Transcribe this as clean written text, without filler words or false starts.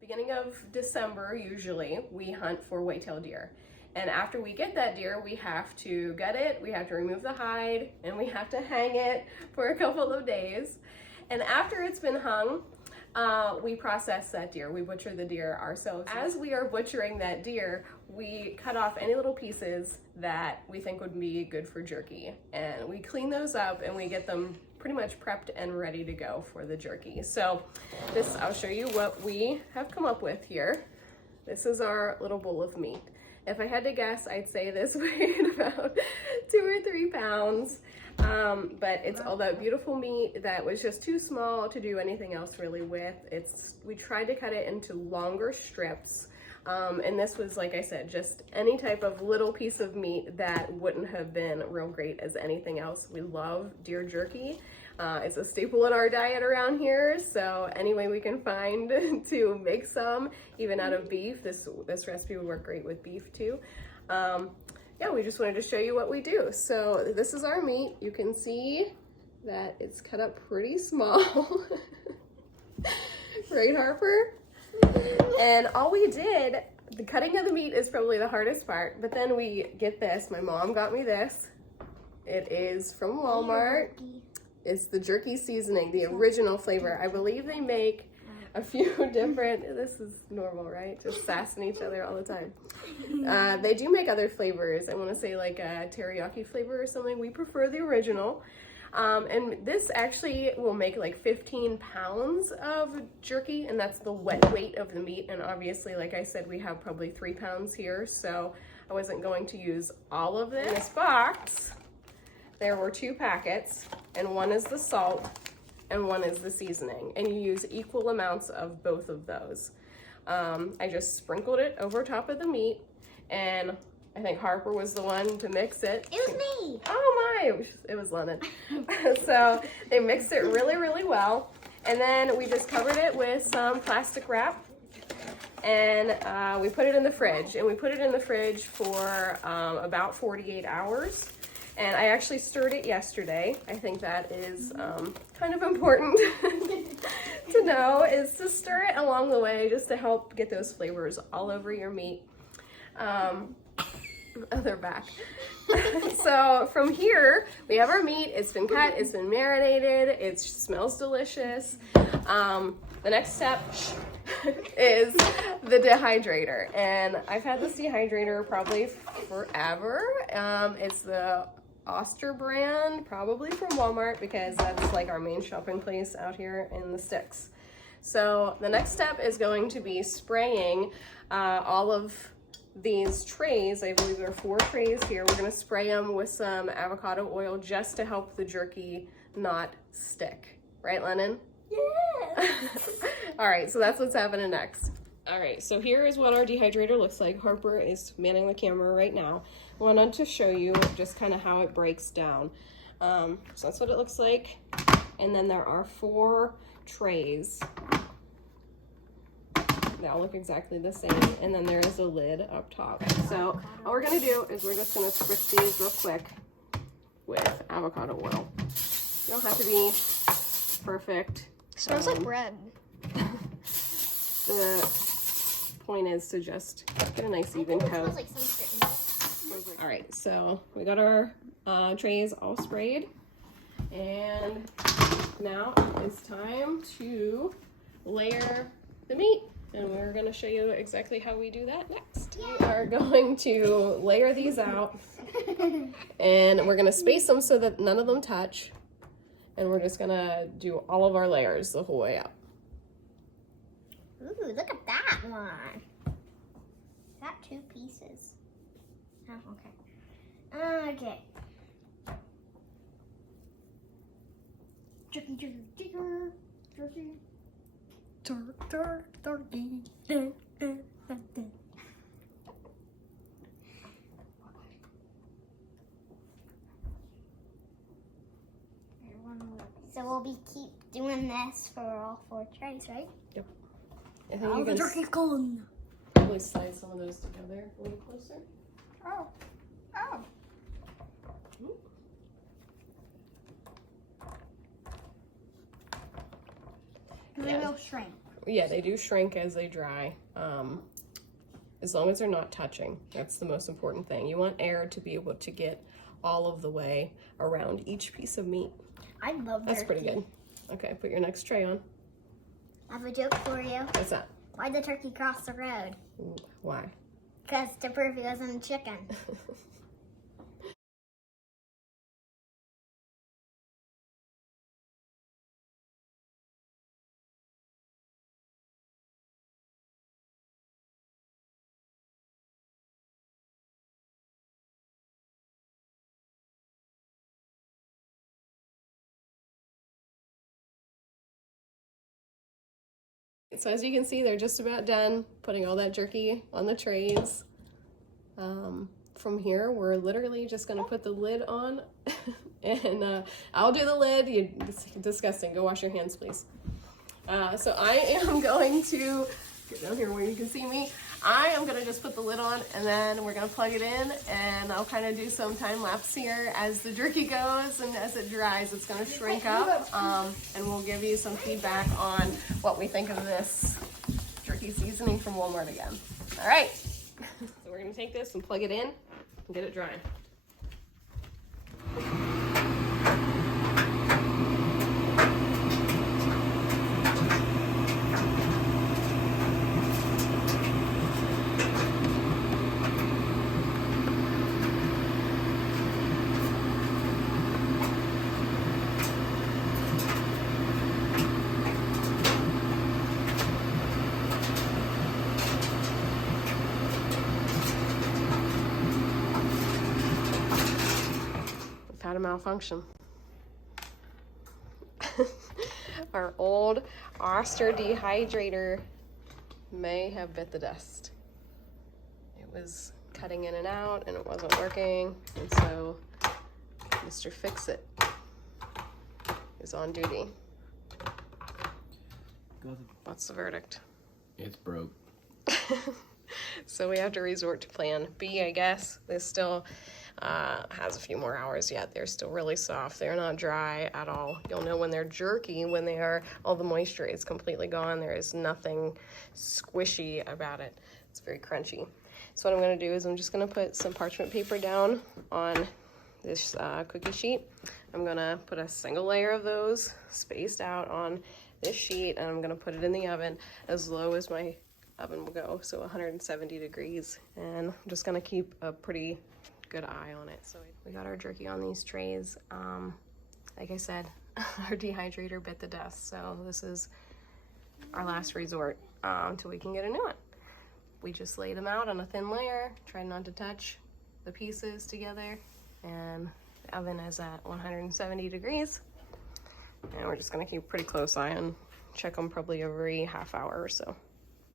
Beginning of December, usually, we hunt for whitetail deer. And after we get that deer, we have to gut it, we have to remove the hide, and we have to hang it for a couple of days. And after it's been hung, we process that deer. We butcher the deer ourselves. As we are butchering that deer, we cut off any little pieces that we think would be good for jerky. And we clean those up and we get them pretty much prepped and ready to go for the jerky. So I'll show you what we have come up with here. This is our little bowl of meat. If I had to guess, I'd say this weighed about 2 or 3 pounds. But it's all that beautiful meat that was just too small to do anything else really with. We tried to cut it into longer strips. And this was, like I said, just any type of little piece of meat that wouldn't have been real great as anything else. We love deer jerky. It's a staple in our diet around here, so any way we can find to make some, even out of beef, this recipe would work great with beef too. Yeah, we just wanted to show you what we do. So this is our meat. You can see that it's cut up pretty small. Right, Harper? And all we did, the cutting of the meat is probably the hardest part, but then we get this. My mom got me this. It is from Walmart. It's the jerky seasoning, the original flavor. I believe they make a few different, this is normal, right? Just sassing each other all the time. They do make other flavors. I want to say like a teriyaki flavor or something. We prefer the original. And this actually will make like 15 pounds of jerky, and that's the wet weight of the meat. And obviously, like I said, we have probably 3 pounds here, so I wasn't going to use all of this. In this box, there were 2 packets, and one is the salt and one is the seasoning, and you use equal amounts of both of those. I just sprinkled it over top of the meat, and I think Harper was the one to mix it. It was me. Oh my, it was Lennon. So they mixed it really, really well, and then we just covered it with some plastic wrap, and we put it in the fridge, and we put it in the fridge for about 48 hours. And I actually stirred it yesterday. I think that is kind of important to know, is to stir it along the way just to help get those flavors all over your meat. Oh, they're back. So from here, we have our meat. It's been cut, it's been marinated, it smells delicious. The next step is the dehydrator. And I've had this dehydrator probably forever. It's the Oster brand, probably from Walmart, because that's like our main shopping place out here in the sticks. So the next step is going to be spraying all of these trays. I believe there are 4 trays here. We're going to spray them with some avocado oil just to help the jerky not stick. Right, Lennon? Yeah. All right, so that's what's happening next. All right, so here is what our dehydrator looks like. Harper is manning the camera right now. I wanted to show you just kind of how it breaks down. So that's what it looks like. And then there are 4 trays. They all look exactly the same. And then there is a lid up top. So all we're gonna do is we're just gonna spritz these real quick with avocado oil. You don't have to be perfect. Smells like bread. The point is to just get a nice even coat. It smells like something. All right, so we got our trays all sprayed, and now it's time to layer the meat, and we're going to show you exactly how we do that next. We are going to layer these out, and we're going to space them so that none of them touch, and we're just going to do all of our layers the whole way up. Ooh, look at that one. Got 2 pieces. Oh, okay. Okay. Jerky, jerky, jerky, jerky. So we'll be keep doing this for all 4 trays, right? Yep. I think All you the can jerky's gone. probably slide some of those together a little closer. Oh. Oh. They will shrink. Yeah, they do shrink as they dry. As long as they're not touching, that's the most important thing. You want air to be able to get all of the way around each piece of meat. I love That's turkey. pretty good. Okay, put your next tray on. I have a joke for you. What's that? Why'd the turkey cross the road? Why? Because to prove he wasn't a chicken. So as you can see, they're just about done putting all that jerky on the trays. From here, we're literally just gonna put the lid on and I'll do the lid. It's disgusting. Go wash your hands, please. So I am going to get down here where you can see me. I am gonna just put the lid on and then we're gonna plug it in and I'll kind of do some time lapse here as the jerky goes and as it dries. It's gonna shrink up and we'll give you some feedback on what we think of this jerky seasoning from Walmart again. All right, so we're gonna take this and plug it in and get it drying. Had a malfunction. Our old Oster dehydrator may have bit the dust. It was cutting in and out and it wasn't working, and so Mr. Fix-It is on duty. What's the verdict? It's broke. So we have to resort to plan B, I guess. This still has a few more hours yet. They're still really soft. They're not dry at all. You'll know when they're jerky, when they are, all the moisture is completely gone. There is nothing squishy about it. It's very crunchy. So what I'm gonna do is I'm just gonna put some parchment paper down on this cookie sheet. I'm gonna put a single layer of those spaced out on this sheet, and I'm gonna put it in the oven as low as my oven will go, so 170 degrees, and I'm just gonna keep a pretty good eye on it. So we got our jerky on these trays. Like I said, our dehydrator bit the dust, so this is our last resort until we can get a new one. We just laid them out on a thin layer, tried not to touch the pieces together, and the oven is at 170 degrees. And we're just gonna keep a pretty close eye and check them probably every half hour or so.